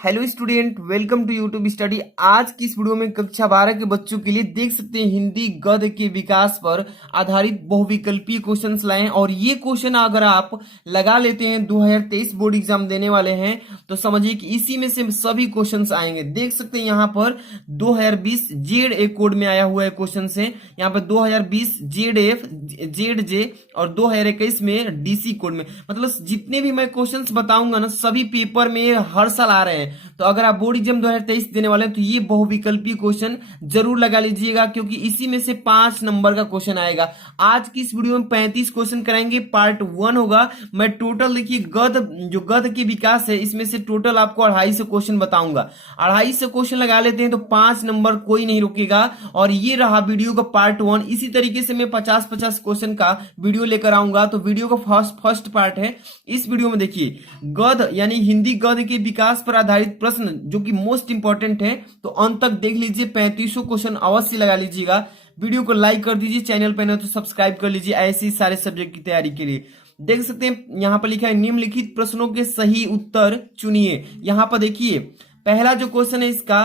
Hello student, welcome to YouTube study. आज की इस वीडियो में कक्षा 12 के बच्चों के लिए देख सकते हैं हिंदी गद्य के विकास पर आधारित बहुविकल्पीय क्वेश्चंस लाए हैं। और ये क्वेश्चन अगर आप लगा लेते हैं 2023 बोर्ड एग्जाम देने वाले हैं तो समझिए कि इसी में से सभी क्वेश्चंस आएंगे। देख सकते हैं यहाँ पर 2020 जेड ए कोड में आया हुआ है क्वेश्चन से, यहाँ पर 2020 जेड एफ जेड जे और 2021 में डीसी कोड में। मतलब जितने भी मैं क्वेश्चंस बताऊंगा ना सभी पेपर में हर साल आ रहे हैं। तो अगर आप बोर्ड एग्जाम 2023 देने वाले हैं तो ये बहुविकल्पीय क्वेश्चन जरूर लगा लीजिएगा, क्योंकि इसी में से 5 नंबर का क्वेश्चन आएगा। आज की इस वीडियो में 35 क्वेश्चन कराएंगे, पार्ट 1 होगा। मैं टोटल देखिए गद्य के विकास है इसमें से टोटल आपको 250 क्वेश्चन बताऊंगा। 250 क्वेश्चन लगा लेते हैं तो 5 नंबर कोई नहीं रुकेगा। और ये रहा वीडियो का पार्ट 1। इसी तरीके से मैं 50-50 क्वेश्चन का वीडियो लेकर आऊंगा। तो वीडियो का फर्स्ट पार्ट है। इस वीडियो में देखिए गद्य यानी हिंदी गद्य के विकास पर आधारित प्रश्न जो कि मोस्ट इंपॉर्टेंट है, तो अंत तक देख लीजिए। 35 क्वेश्चन अवश्य लगा लीजिएगा। वीडियो को लाइक कर दीजिए, चैनल पर न तो सब्सक्राइब कर लीजिए ऐसे ही सारे सब्जेक्ट की तैयारी के लिए। देख सकते हैं यहाँ पर लिखा है निम्नलिखित प्रश्नों के सही उत्तर चुनिए। यहाँ पर देखिए पहला जो क्वेश्चन है इसका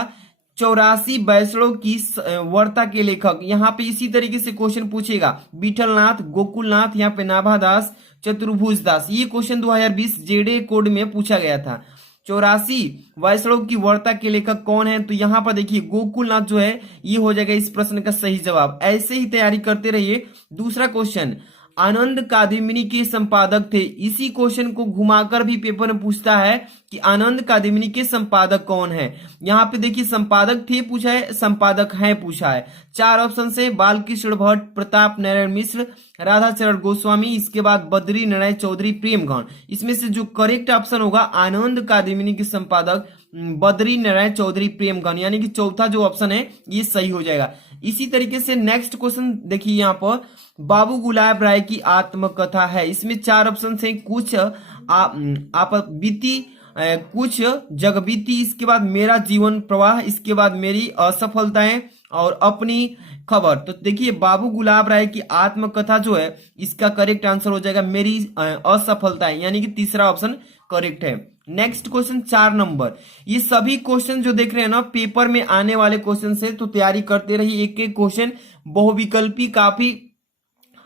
84 बैसड़ों की वार्ता के लेखक। यहाँ पे इसी तरीके से क्वेश्चन पूछेगा विठलनाथ, गोकुलनाथ, यहाँ पे नाभादास, चतुर्भुज दास। ये क्वेश्चन 2020 जेडे कोड में पूछा गया था। 84 वायसड़ों की वार्ता के लेखक कौन है? तो यहाँ पर देखिए गोकुलनाथ जो है ये हो जाएगा इस प्रश्न का सही जवाब। ऐसे ही तैयारी करते रहिए। दूसरा क्वेश्चन आनंद कादिमिनी के संपादक थे। इसी क्वेश्चन को घुमाकर भी पेपर में पूछता है कि आनंद कादिमिनी के संपादक कौन है। यहाँ पे देखिए संपादक थे पूछा है, संपादक है पूछा है। 4 ऑप्शन से बालकृष्ण भट्ट, प्रताप नारायण मिश्र, राधाचरण गोस्वामी, इसके बाद बद्री नारायण चौधरी, प्रेमगण। इसमें से जो करेक्ट ऑप्शन होगा आनंद कादिमिनी के संपादक बद्री नारायण चौधरी प्रेमगण, यानी कि चौथा जो ऑप्शन है ये सही हो जाएगा। इसी तरीके से नेक्स्ट क्वेश्चन देखिए यहाँ पर बाबू गुलाब राय की आत्मकथा है। इसमें 4 ऑप्शन है, कुछ आप बीती, कुछ जग बीती, इसके बाद मेरा जीवन प्रवाह, इसके बाद मेरी असफलताएं और अपनी खबर। तो देखिए बाबू गुलाब राय की आत्मकथा जो है इसका करेक्ट आंसर हो जाएगा मेरी असफलताएं, यानी कि तीसरा ऑप्शन करेक्ट है। Next question 4 number. ये सभी क्वेश्चन जो देख रहे हैं ना पेपर में आने वाले क्वेश्चन से, तो तैयारी करते रहिए। एक एक क्वेश्चन बहुविकल्पी काफी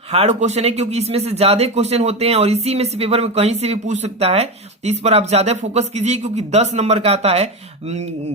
हार्ड क्वेश्चन है, क्योंकि इसमें से ज्यादा क्वेश्चन होते हैं और इसी में से पेपर में कहीं से भी पूछ सकता है। तो इस पर आप ज्यादा फोकस कीजिए, क्योंकि 10 नंबर का आता है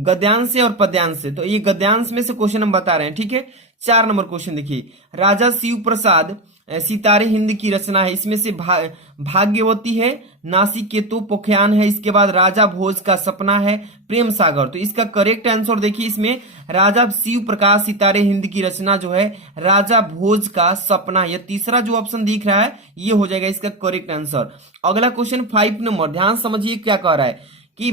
गद्यांश से और पद्यांश से। तो ये गद्यांश में से क्वेश्चन हम बता रहे हैं, ठीक है। 4 नंबर क्वेश्चन देखिए राजा शिव प्रसाद सितारे हिंद की रचना है। इसमें से भाग्यवती है, नासिकेतो पोखयान है, इसके बाद राजा भोज का सपना है, प्रेम सागर। तो इसका करेक्ट आंसर देखिए इसमें राजा शिव प्रकाश सितारे हिंद की रचना जो है राजा भोज का सपना। यह तीसरा जो ऑप्शन दिख रहा है ये हो जाएगा इसका करेक्ट आंसर। अगला क्वेश्चन 5 नंबर, ध्यान समझिए क्या कह रहा है कि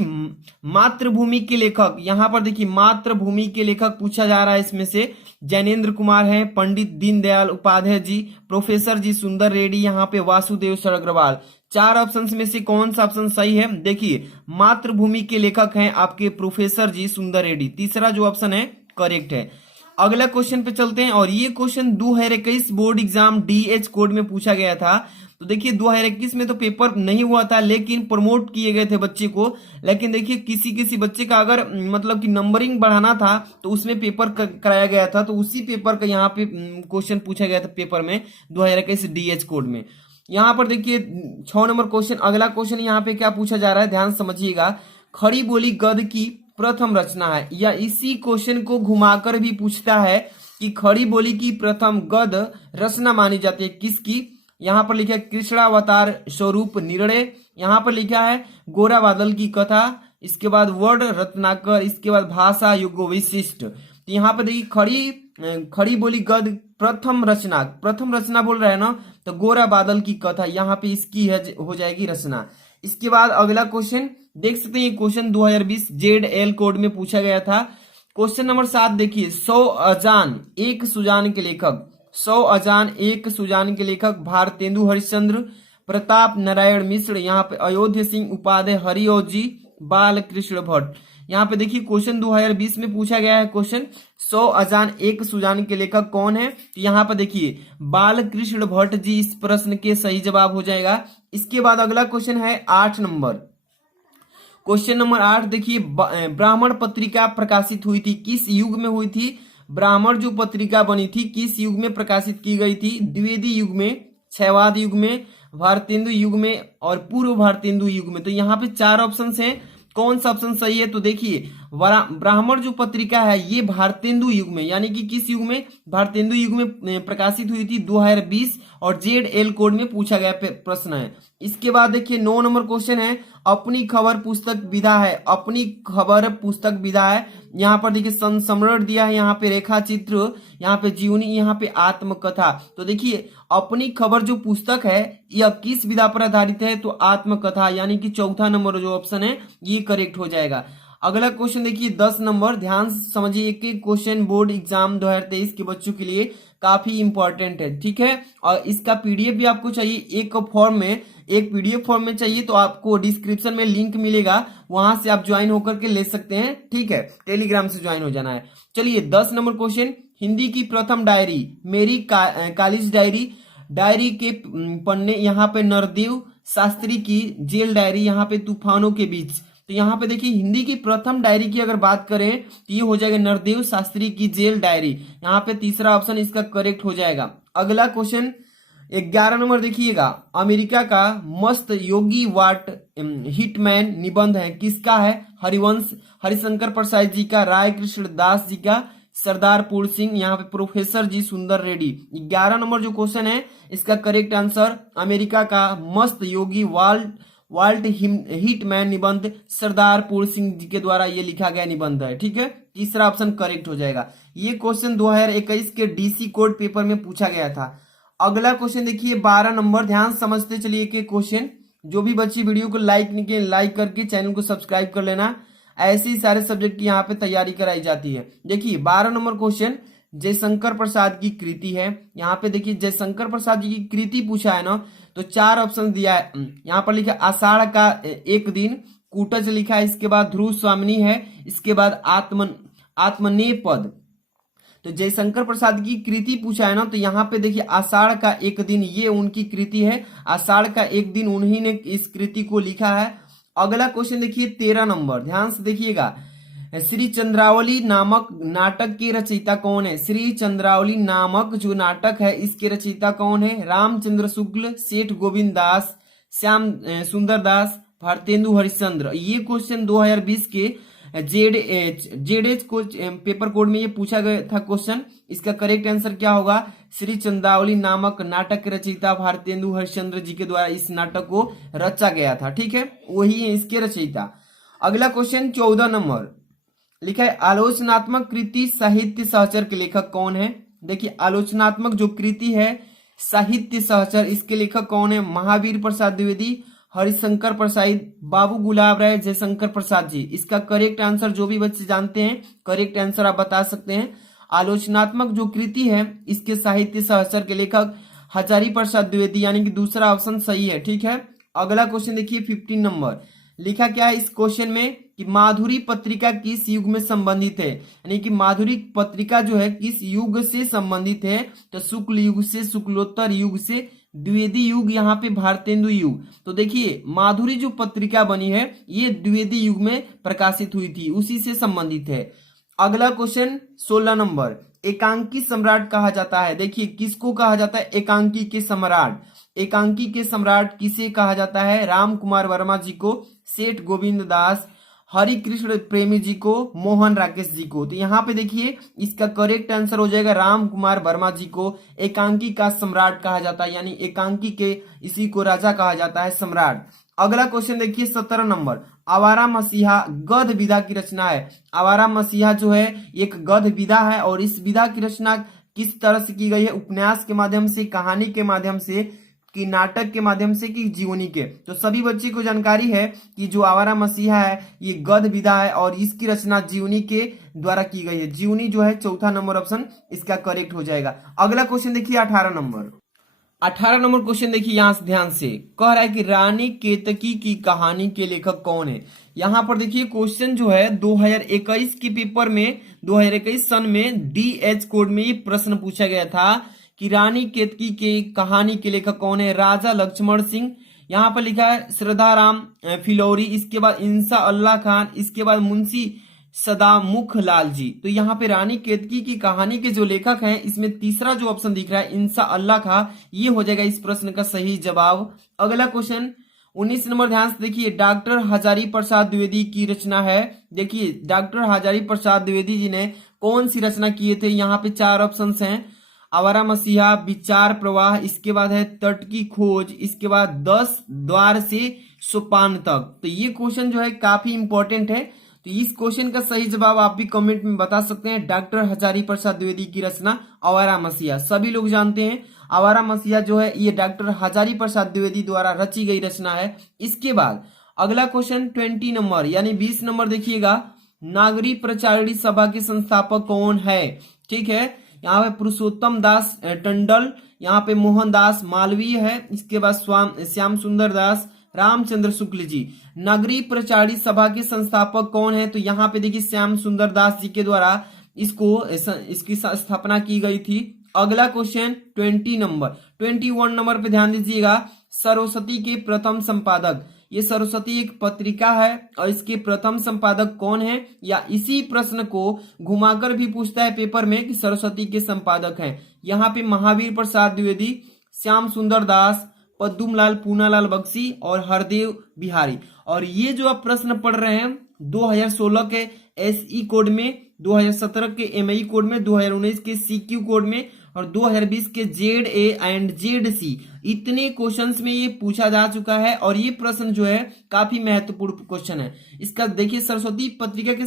मातृभूमि के लेखक। यहां पर देखिए मातृभूमि के लेखक पूछा जा रहा है। इसमें से जैनेन्द्र कुमार है, पंडित दीनदयाल उपाध्याय जी, प्रोफेसर जी सुंदर रेड्डी, यहाँ पे वासुदेव सरग्रवाल। 4 ऑप्शन में से कौन सा ऑप्शन सही है? देखिए मातृभूमि के लेखक हैं आपके प्रोफेसर जी सुंदर रेड्डी। तीसरा जो ऑप्शन है करेक्ट है। अगला क्वेश्चन पे चलते हैं, और ये question 2021 board exam DH code में पूछा गया था। तो देखिए 2021 में तो पेपर नहीं हुआ था, लेकिन प्रमोट किए गए थे बच्चे को। लेकिन देखिए किसी बच्चे का अगर मतलब कि नंबरिंग बढ़ाना था तो उसमें पेपर कराया गया था। तो उसी पेपर का यहाँ पे क्वेश्चन पूछा गया था पेपर में 2021 डीएच कोड में। यहाँ पर देखिए 6 नंबर क्वेश्चन। अगला क्वेश्चन यहाँ पे क्या पूछा जा रहा है, ध्यान समझिएगा। खड़ी बोली गद्य की प्रथम रचना है, या इसी क्वेश्चन को घुमाकर भी पूछता है कि खड़ी बोली की प्रथम गद्य रचना मानी जाती है किसकी। यहाँ पर लिखा है कृष्णावतार स्वरूप निर्णय, यहाँ पर लिखा है गोरा बादल की कथा, इसके बाद वर्ण रत्नाकर, इसके बाद भाषा युग विशिष्ट। तो यहाँ पर देखिए खड़ी बोली गद्य प्रथम रचना बोल रहा है ना, तो गोरा बादल की कथा यहाँ पे इसकी हो जाएगी रचना। इसके बाद अगला क्वेश्चन देख सकते हैं, क्वेश्चन 2020 जेड एल कोड में पूछा गया था। क्वेश्चन नंबर 7 देखिए 100 अजान एक सुजान के लेखक। 100 अजान एक सुजान के लेखक भारतेंदु हरिश्चंद्र, प्रताप नारायण मिश्र, यहाँ पे अयोध्या सिंह उपाध्याय, हरिओ जी, बालकृष्ण भट्ट। यहाँ पे देखिए क्वेश्चन 2020 में पूछा गया है क्वेश्चन 100 अजान एक सुजान के लेखक कौन है। तो यहाँ पर देखिए बालकृष्ण भट्ट जी इस प्रश्न के सही जवाब हो जाएगा। इसके बाद अगला क्वेश्चन है 8 नंबर। क्वेश्चन नंबर 8 देखिए, ब्राह्मण पत्रिका प्रकाशित हुई थी, किस युग में हुई थी? ब्राह्मण जो पत्रिका बनी थी किस युग में प्रकाशित की गई थी? द्विवेदी युग में, क्षयवाद युग में, भारतेंदु युग में और पूर्व भारतेंदु युग में। तो यहाँ पे 4 ऑप्शन हैं, कौन सा ऑप्शन सही है? तो देखिए, ब्राह्मण जो पत्रिका है ये भारतेंदु युग में, यानी कि किस युग में? भारतेंदु युग में प्रकाशित हुई थी 2020 और ZL कोड में पूछा गया प्रश्न है। इसके बाद देखिए 9 नंबर क्वेश्चन है, अपनी खबर पुस्तक विधा है, अपनी खबर पुस्तक विधा है। यहाँ पर देखिए संस्मरण दिया है, यहाँ पे रेखा चित्र, यहाँ पे जीवनी, यहाँ पे आत्मकथा। तो देखिए अपनी खबर जो पुस्तक है यह किस विधा पर आधारित है? तो आत्मकथा, यानी कि चौथा नंबर जो ऑप्शन है ये करेक्ट हो जाएगा। अगला क्वेश्चन देखिए 10 नंबर, ध्यान से समझिए कि क्वेश्चन बोर्ड एग्जाम 2023 के बच्चों के लिए काफी इंपॉर्टेंट है, ठीक है। और इसका पीडीएफ भी आपको चाहिए एक फॉर्म में, एक पीडीएफ फॉर्म में चाहिए तो आपको डिस्क्रिप्शन में लिंक मिलेगा, वहां से आप ज्वाइन होकर के ले सकते हैं, ठीक है। टेलीग्राम से ज्वाइन हो जाना है। चलिए 10 नंबर क्वेश्चन, हिंदी की प्रथम डायरी मेरी कॉलेज डायरी, डायरी के पन्ने यहाँ पे नरदेव शास्त्री की जेल डायरी, यहाँ पे तूफानों के बीच। तो यहाँ पे देखिए हिंदी की प्रथम डायरी की अगर बात करें तो ये हो जाएगा नरदेव शास्त्री की जेल डायरी, यहाँ पे तीसरा ऑप्शन इसका करेक्ट हो जाएगा। अगला क्वेश्चन 11 नंबर देखिएगा, अमेरिका का मस्त योगी वाट हिटमैन निबंध है, किसका है? हरिवंश हरिशंकर प्रसाद जी का, राय कृष्ण दास जी का, सरदार पूर्ण सिंह, यहाँ पे प्रोफेसर जी सुंदर रेड्डी। 11 नंबर जो क्वेश्चन है इसका करेक्ट आंसर अमेरिका का मस्त योगी वाल्ट हिटमैन निबंध सरदार पूर्ण सिंह जी के द्वारा ये लिखा गया निबंध है, ठीक है। तीसरा ऑप्शन करेक्ट हो जाएगा। ये क्वेश्चन 2021 के डीसी कोड पेपर में पूछा गया था। अगला क्वेश्चन देखिए 12 नंबर, ध्यान समझते चलिए कि क्वेश्चन, जो भी बच्ची वीडियो को लाइक करके चैनल को सब्सक्राइब कर लेना, ऐसे ही सारे सब्जेक्ट की यहाँ पे तैयारी कराई जाती है। देखिए 12 नंबर क्वेश्चन जयशंकर प्रसाद की कृति है, यहाँ पे देखिए जयशंकर प्रसाद जी की कृति पूछा है ना, तो 4 ऑप्शन दिया है। यहाँ पर लिखा आषाढ़ का एक दिन, कूटज लिखा है, इसके बाद ध्रुव स्वामिनी है, इसके बाद आत्मनेपद। तो जयशंकर प्रसाद की कृति पूछा है ना, तो यहाँ पे देखिए आषाढ़ का एक दिन ये उनकी कृति है, आषाढ़ का एक दिन उन्हीं ने इस कृति को लिखा है। अगला क्वेश्चन देखिए 13 नंबर, ध्यान से देखिएगा, श्री चंद्रावली नामक नाटक के रचयिता कौन है? श्री चंद्रावली नामक जो नाटक है इसके रचयिता कौन है? रामचंद्र शुक्ल, सेठ गोविंद दास, श्याम सुंदर दास, भारतेंदु हरिश्चंद्र। ये क्वेश्चन 2020 के जेडएच पेपर कोड में ये पूछा गया था क्वेश्चन। इसका करेक्ट आंसर क्या होगा? श्री चंद्रावली नामक नाटक के रचयिता भारतेंदु हरिश्चंद्र जी के द्वारा इस नाटक को रचा गया था, ठीक है, वही है इसके रचयिता। अगला क्वेश्चन 14 नंबर लिखा है, आलोचनात्मक कृति साहित्य सहचर के लेखक कौन है? देखिए आलोचनात्मक जो कृति है साहित्य सहचर, इसके लेखक कौन है? महावीर प्रसाद द्विवेदी, हरिशंकर प्रसाद, बाबू गुलाब राय, जयशंकर प्रसाद जी। इसका करेक्ट आंसर जो भी बच्चे जानते हैं करेक्ट आंसर आप बता सकते हैं। आलोचनात्मक जो कृति है इसके साहित्य सहचर के लेखक हजारी प्रसाद द्विवेदी, यानी कि दूसरा ऑप्शन सही है, ठीक है। अगला क्वेश्चन देखिए 15 नंबर, लिखा क्या है इस क्वेश्चन में कि माधुरी पत्रिका किस युग में संबंधित है, यानी कि माधुरी पत्रिका जो है किस युग से संबंधित है? तो शुक्ल युग से, शुक्लोत्तर युग से, द्विवेदी युग, यहाँ पे भारतेंदु युग। तो देखिए माधुरी जो पत्रिका बनी है ये द्विवेदी युग में प्रकाशित हुई थी, उसी से संबंधित है। अगला क्वेश्चन 16 नंबर, एकांकी सम्राट कहा जाता है। देखिए किसको कहा जाता है एकांकी के सम्राट? एकांकी के सम्राट किसे कहा जाता है? राम कुमार वर्मा जी को, सेठ गोविंद दास, हरि कृष्ण प्रेमी जी को, मोहन राकेश जी को। तो यहाँ पे देखिए इसका करेक्ट आंसर हो जाएगा राम कुमार वर्मा जी को एकांकी का सम्राट कहा जाता है, यानी एकांकी के इसी को राजा कहा जाता है, सम्राट। अगला क्वेश्चन देखिए 17 नंबर, आवारा मसीहा गद्य विधा की रचना है। आवारा मसीहा जो है एक गद्य विधा है और इस विधा की रचना किस तरह से की गई है? उपन्यास के माध्यम से, कहानी के माध्यम से, कि नाटक के माध्यम से, कि जीवनी के? तो सभी बच्चे को जानकारी है कि जो आवारा मसीहा है ये गद्य विधा है और इसकी रचना जीवनी के द्वारा की गई है। जीवनी जो है चौथा नंबर ऑप्शन इसका करेक्ट हो जाएगा। अगला क्वेश्चन देखिए 18 नंबर। 18 नंबर क्वेश्चन देखिए यहां से ध्यान से, कह रहा है कि रानी केतकी की कहानी के लेखक कौन है? यहां पर देखिए क्वेश्चन जो है 2021 के पेपर में, 2021 सन में डीएच कोड में ये प्रश्न पूछा गया था कि रानी केतकी के कहानी के लेखक कौन है? राजा लक्ष्मण सिंह, यहाँ पर लिखा है श्रद्धाराम फिलौरी, इसके बाद इंसा अल्लाह खान, इसके बाद मुंशी सदामुख लाल जी। तो यहाँ पे रानी केतकी की कहानी के जो लेखक हैं, इसमें तीसरा जो ऑप्शन दिख रहा है इंसा अल्लाह खां, ये हो जाएगा इस प्रश्न का सही जवाब। अगला क्वेश्चन 19 नंबर, ध्यान से देखिए, डॉक्टर हजारी प्रसाद द्विवेदी की रचना है। देखिए डॉक्टर हजारी प्रसाद द्विवेदी जी ने कौन सी रचना किए थे? यहाँ पे चार ऑप्शंस हैं, आवारा मसीहा, विचार प्रवाह, इसके बाद है तट की खोज, इसके बाद 10 द्वार से सोपान तक। तो ये क्वेश्चन जो है काफी इंपॉर्टेंट है। तो इस क्वेश्चन का सही जवाब आप भी कमेंट में बता सकते हैं। डॉक्टर हजारी प्रसाद द्विवेदी की रचना आवारा मसीहा, सभी लोग जानते हैं आवारा मसीहा जो है ये डॉक्टर हजारी प्रसाद द्विवेदी द्वारा रची गई रचना है। इसके बाद अगला क्वेश्चन 20 नंबर यानी 20 नंबर देखिएगा, नागरी प्रचारिणी सभा के संस्थापक कौन है? ठीक है, यहाँ पे पुरुषोत्तम दास टंडन, यहाँ पे मोहनदास मालवीय है, इसके बाद श्याम सुंदर दास, रामचंद्र शुक्ल जी। नगरीय प्रचारिणी सभा के संस्थापक कौन है? तो यहाँ पे देखिए श्याम सुंदर दास जी के द्वारा इसकी स्थापना की गई थी। अगला क्वेश्चन 21 नंबर पे ध्यान दीजिएगा, सरस्वती के प्रथम संपादक, ये सरस्वती एक पत्रिका है और इसके प्रथम संपादक कौन है? या इसी प्रश्न को घुमाकर भी पूछता है पेपर में कि सरस्वती के संपादक हैं। यहाँ पे महावीर प्रसाद द्विवेदी, श्याम सुंदर दास, पद्दुमलाल पूनालाल बख्शी और हरदेव बिहारी। और ये जो आप प्रश्न पढ़ रहे हैं 2016 के एसई कोड में, 2017 के एमई कोड में, 2019 के सीक्यू कोड में और 2020 के जेडए एंड जेडसी, इतने क्वेश्चंस में ये पूछा जा चुका है। और ये प्रश्न जो है काफी महत्वपूर्ण क्वेश्चन है। इसका देखिए सरस्वती पत्रिका के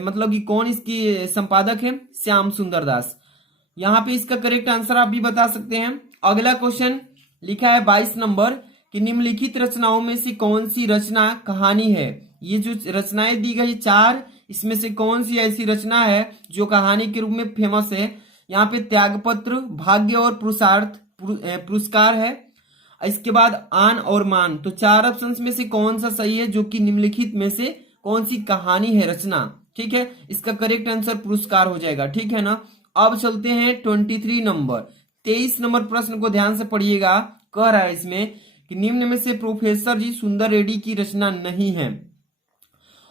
मतलब कि कौन इसकी संपादक है? श्याम सुंदर दास। यहाँ पे इसका करेक्ट आंसर आप भी बता सकते हैं। अगला क्वेश्चन लिखा है 22 नंबर कि निम्नलिखित रचनाओं में से कौन सी रचना कहानी है? ये जो रचनाएं दी गई 4, इसमें से कौन सी ऐसी रचना है जो कहानी के रूप में फेमस है? यहाँ पे त्यागपत्र, भाग्य और पुरुषार्थ पुरस्कार है, इसके बाद आन और मान। तो 4 ऑप्शंस में से कौन सा सही है जो कि निम्नलिखित में से कौन सी कहानी है, रचना? ठीक है, इसका करेक्ट आंसर पुरस्कार हो जाएगा। ठीक है ना। अब चलते हैं 23 नंबर 23 नंबर प्रश्न को ध्यान से पढ़िएगा। कह रहा है इसमें कि निम्न में से प्रोफेसर जी सुंदर रेड्डी की रचना नहीं है।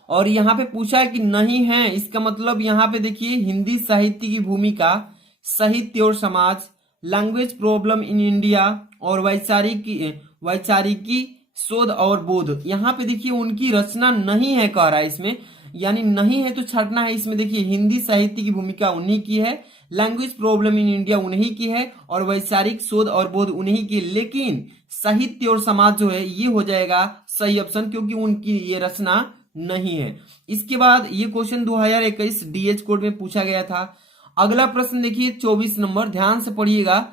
और यहाँ पे पूछा है कि नहीं है, इसका मतलब यहाँ पे देखिए हिंदी साहित्य की भूमिका, साहित्य और समाज, लैंग्वेज प्रॉब्लम इन इंडिया और वैचारिकी शोध और बोध। यहाँ पे देखिए उनकी रचना नहीं है कह रहा है इसमें, यानी नहीं है तो छाटना है। इसमें देखिए हिंदी साहित्य की भूमिका उन्हीं की है, लैंग्वेज प्रॉब्लम इन इंडिया उन्हीं की है और वैचारिक शोध और बोध उन्हीं की, लेकिन साहित्य और समाज जो है ये हो जाएगा सही ऑप्शन, क्योंकि उनकी ये रचना नहीं है। इसके बाद ये क्वेश्चन 2021 डीएच कोड में पूछा गया था। अगला प्रश्न देखिए 24 नंबर, ध्यान से पढ़िएगा,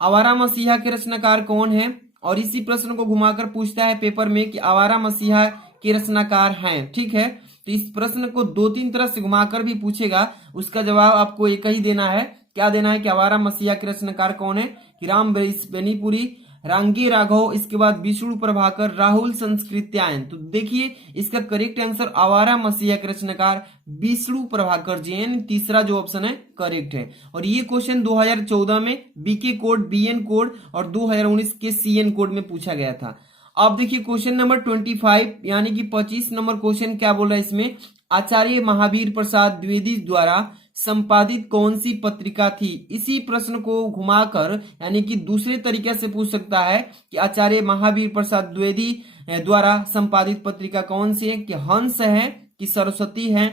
आवारा मसीहा के रचनाकार कौन है? और इसी प्रश्न को घुमाकर पूछता है पेपर में कि आवारा मसीहा के रचनाकार हैं। ठीक है, तो इस प्रश्न को 2-3 तरह से घुमाकर भी पूछेगा, उसका जवाब आपको एक ही देना है। क्या देना है कि आवारा मसीहा के रचनाकार कौन है? कि राम बेनीपुरी, रांगी राघव, इसके बाद विष्णु प्रभाकर, राहुल संस्कृत्यायन। तो देखिए इसका करेक्ट आंसर आवारा मसीहा के रचनाकार विष्णु प्रभाकर जी हैं। तीसरा जो ऑप्शन है करेक्ट है। और ये क्वेश्चन 2014 में बीके कोड, बीएन कोड और 2019 के सीएन कोड में पूछा गया था। अब देखिए क्वेश्चन नंबर 25 यानी कि 25 नंबर क्वेश्चन क्या बोल रहा है इसमें, आचार्य महावीर प्रसाद द्विवेदी द्वारा संपादित कौन सी पत्रिका थी? इसी प्रश्न को घुमाकर यानी कि दूसरे तरीके से पूछ सकता है कि आचार्य महावीर प्रसाद द्विवेदी द्वारा संपादित पत्रिका कौन सी है? कि हंस है, कि सरस्वती है,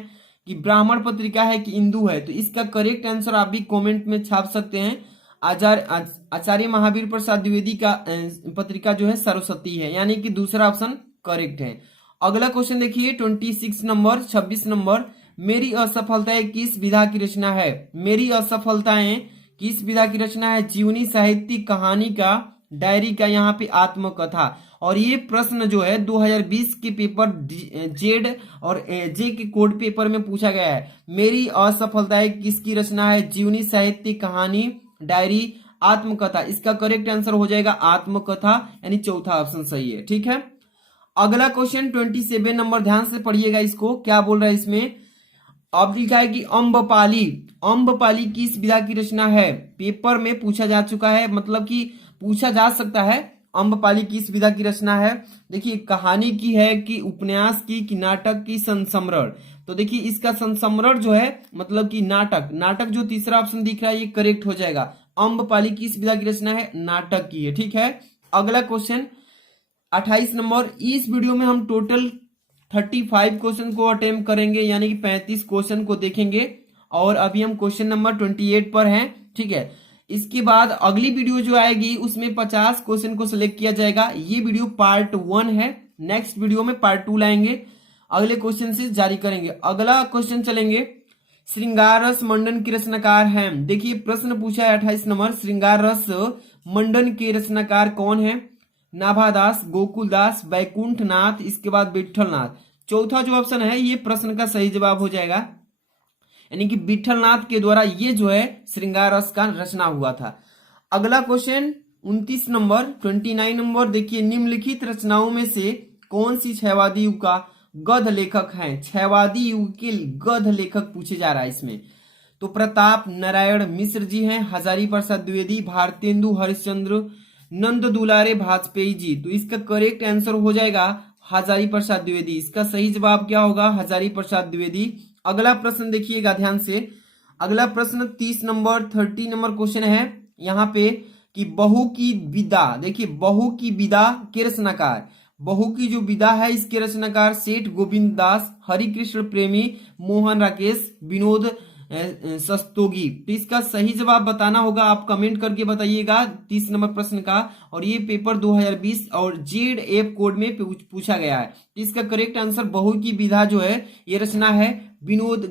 कि ब्राह्मण पत्रिका है, कि इंदु है? तो इसका करेक्ट आंसर आप भी कमेंट में छाप सकते हैं। आचार्य महावीर प्रसाद द्विवेदी का पत्रिका जो है सरस्वती है, यानी कि दूसरा ऑप्शन करेक्ट है। अगला क्वेश्चन देखिए 26 नंबर, मेरी असफलताएं किस विधा की रचना है? मेरी असफलताएं किस विधा की रचना है? जीवनी, साहित्य, कहानी का, डायरी का, यहाँ पे आत्मकथा। और ये प्रश्न जो है 2020 के पेपर जेड और जे के कोड पेपर में पूछा गया है। मेरी असफलताएं किसकी रचना है? जीवनी, साहित्य, कहानी, डायरी, आत्मकथा। इसका करेक्ट आंसर हो जाएगा आत्मकथा, यानी चौथा ऑप्शन सही है। ठीक है, अगला क्वेश्चन 27 नंबर, ध्यान से पढ़िएगा इसको। क्या बोल रहा है इसमें, अब लिखा है कि अम्बपाली किस विधा की रचना है? पेपर में पूछा जा चुका है, मतलब कि पूछा जा सकता है। अम्बपाली किस विधा की रचना है? देखिए कहानी की है कि उपन्यास की कि नाटक की? संस्मरण। तो देखिए इसका संस्मरण जो है मतलब कि नाटक, नाटक जो तीसरा ऑप्शन दिख रहा है ये करेक्ट हो जाएगा। अम्बपाली किस विधा की रचना है? नाटक की है। ठीक है, अगला क्वेश्चन 28 नंबर। इस वीडियो में हम टोटल 35 क्वेश्चन को अटेम्प्ट करेंगे, यानी कि 35 क्वेश्चन को देखेंगे और अभी हम क्वेश्चन नंबर 28 पर हैं। ठीक है, इसके बाद अगली वीडियो जो आएगी उसमें 50 क्वेश्चन को सिलेक्ट किया जाएगा। ये वीडियो पार्ट 1 है, नेक्स्ट वीडियो में पार्ट 2 लाएंगे, अगले क्वेश्चन से जारी करेंगे। अगला क्वेश्चन चलेंगे, श्रृंगार रस मंडन के रचनाकार हैं। देखिए प्रश्न पूछा है 28 नंबर, श्रृंगार रस मंडन के रचनाकार कौन है? नाभादास, गोकुलदास, बैकुंठनाथ, इसके बाद विठलनाथ। चौथा जो ऑप्शन है ये प्रश्न का सही जवाब हो जाएगा, यानी कि विठलनाथ के द्वारा ये जो है श्रृंगार रस का रचना हुआ था। अगला क्वेश्चन 29 नंबर 29 नंबर, देखिए निम्नलिखित रचनाओं में से कौन सी क्षयवादी युग का गद्य लेखक है? क्षयवादी युग के गद्य लेखक पूछे जा रहा है इसमें। तो प्रताप नारायण मिश्र जी हैं, हजारी प्रसाद द्विवेदी, भारतेंदु हरिश्चंद्र, नंद दुलारे वाजपेयी जी। तो इसका करेक्ट आंसर हो जाएगा हजारी प्रसाद द्विवेदी। इसका सही जवाब क्या होगा? हजारी प्रसाद द्विवेदी। अगला प्रश्न देखिएगा ध्यान से, अगला प्रश्न 30 नंबर 30 नंबर क्वेश्चन है यहाँ पे कि बहू की विदा। देखिए बहू की विदा के रचनाकार, बहू की जो विदा है इसके रचनाकार सेठ गोविंद दास, हरिकृष्ण प्रेमी, मोहन राकेश, विनोद सस्तोगी। तो इसका सही जवाब बताना होगा, आप कमेंट करके बताइएगा 30 नंबर प्रश्न का। और ये पेपर 2020 और JF कोड में पूछा गया है। इसका करेक्ट आंसर बहू की विधा जो है ये रचना है विनोद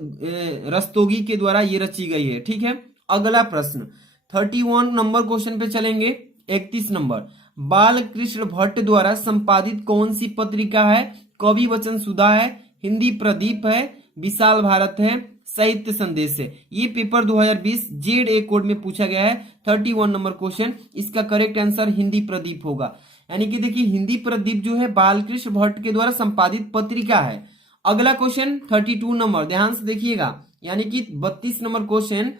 रस्तोगी के द्वारा ये रची गई है। ठीक है, अगला प्रश्न 31 नंबर क्वेश्चन पे चलेंगे। 31 नंबर, बाल कृष्ण भट्ट द्वारा संपादित कौन सी पत्रिका है? कवि वचन सुधा है, हिंदी प्रदीप है, विशाल भारत है, साहित्य संदेश है। ये पेपर 2020 JA कोड में पूछा गया है। 31 नंबर क्वेश्चन, इसका करेक्ट आंसर हिंदी प्रदीप होगा। यानी कि देखिए हिंदी प्रदीप जो है बालकृष्ण भट्ट के द्वारा संपादित पत्रिका है। अगला क्वेश्चन 32 नंबर, ध्यान से देखिएगा, यानी कि 32 नंबर क्वेश्चन,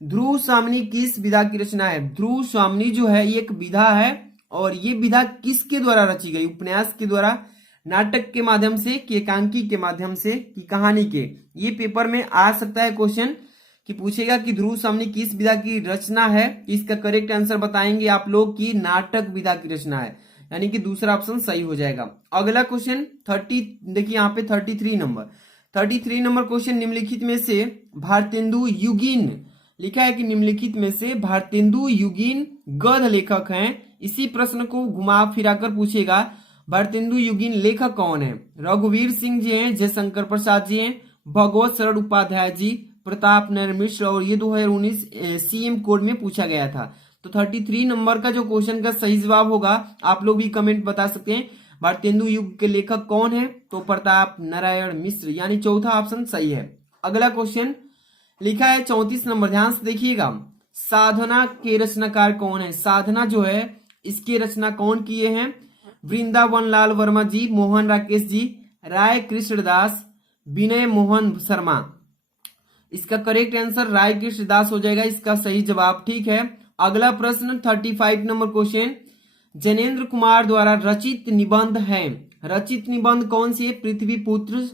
ध्रुव स्वामिनी किस विधा की रचना है? ध्रुव स्वामिनी जो है ये एक विधा है और ये विधा किसके द्वारा रची गई? उपन्यास के द्वारा, नाटक के माध्यम से, कि एकांकी के माध्यम से, कि कहानी के? ये पेपर में आ सकता है क्वेश्चन कि पूछेगा कि ध्रुव स्वामिनी किस विधा की रचना है। इसका करेक्ट आंसर बताएंगे आप लोग कि नाटक विधा की रचना है, यानी कि दूसरा ऑप्शन सही हो जाएगा। अगला क्वेश्चन 30, देखिए यहाँ पे 33 नंबर क्वेश्चन, निम्नलिखित में से भारतेंदु युगीन लिखा है कि निम्नलिखित में से भारतेंदु युगीन गद्य लेखक हैं। इसी प्रश्न को घुमा फिराकर पूछेगा भारतेंदु युगीन लेखक कौन है? रघुवीर सिंह जी हैं, जयशंकर प्रसाद जी हैं, भगवत शरण उपाध्याय जी, प्रताप नारायण मिश्र। और ये 2019 CM कोड में पूछा गया था। तो 33 नंबर का जो क्वेश्चन का सही जवाब होगा आप लोग भी कमेंट बता सकते हैं, भारतेंदु युग के लेखक कौन है? तो प्रताप नारायण मिश्र, यानी चौथा ऑप्शन सही है। अगला क्वेश्चन लिखा है 34 नंबर, ध्यान से देखिएगा, साधना के रचनाकार कौन है? साधना जो है इसके रचना कौन किए हैं? वृंदावन लाल वर्मा जी, मोहन राकेश जी, राय कृष्णदास, विनय मोहन शर्मा। इसका करेक्ट आंसर राय कृष्णदास हो जाएगा, इसका सही जवाब। ठीक है, अगला प्रश्न 35 नंबर क्वेश्चन, जैनेन्द्र कुमार द्वारा रचित निबंध है। रचित निबंध कौन सी है? पृथ्वी पुत्र,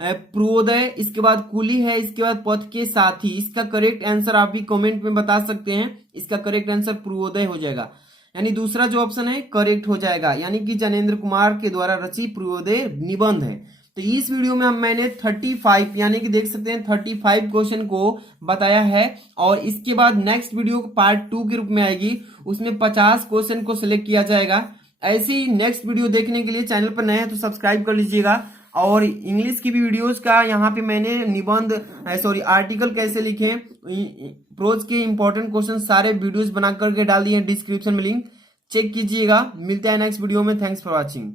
पूर्वोदय, इसके बाद कुली है, इसके बाद पथ के साथी। इसका करेक्ट आंसर आप भी कमेंट में बता सकते हैं। इसका करेक्ट आंसर पूर्वोदय हो जाएगा, यानी दूसरा जो ऑप्शन है करेक्ट हो जाएगा, यानी कि जैनेन्द्र कुमार के द्वारा रचित पूर्वोदय निबंध है। तो इस वीडियो में मैंने 35 यानी कि देख सकते हैं 35 क्वेश्चन को बताया है। और इसके बाद नेक्स्ट वीडियो पार्ट 2 के रूप में आएगी, उसमें 50 क्वेश्चन को सिलेक्ट किया जाएगा। ऐसी नेक्स्ट वीडियो देखने के लिए चैनल पर नए हैं तो सब्सक्राइब कर लीजिएगा। और इंग्लिश की भी वीडियोस का यहाँ पे मैंने निबंध आर्टिकल कैसे लिखें, प्रोज के इंपॉर्टेंट क्वेश्चन सारे वीडियोस बना करके डाल दिए हैं, डिस्क्रिप्शन में लिंक चेक कीजिएगा। मिलते हैं नेक्स्ट वीडियो में, थैंक्स फॉर वॉचिंग।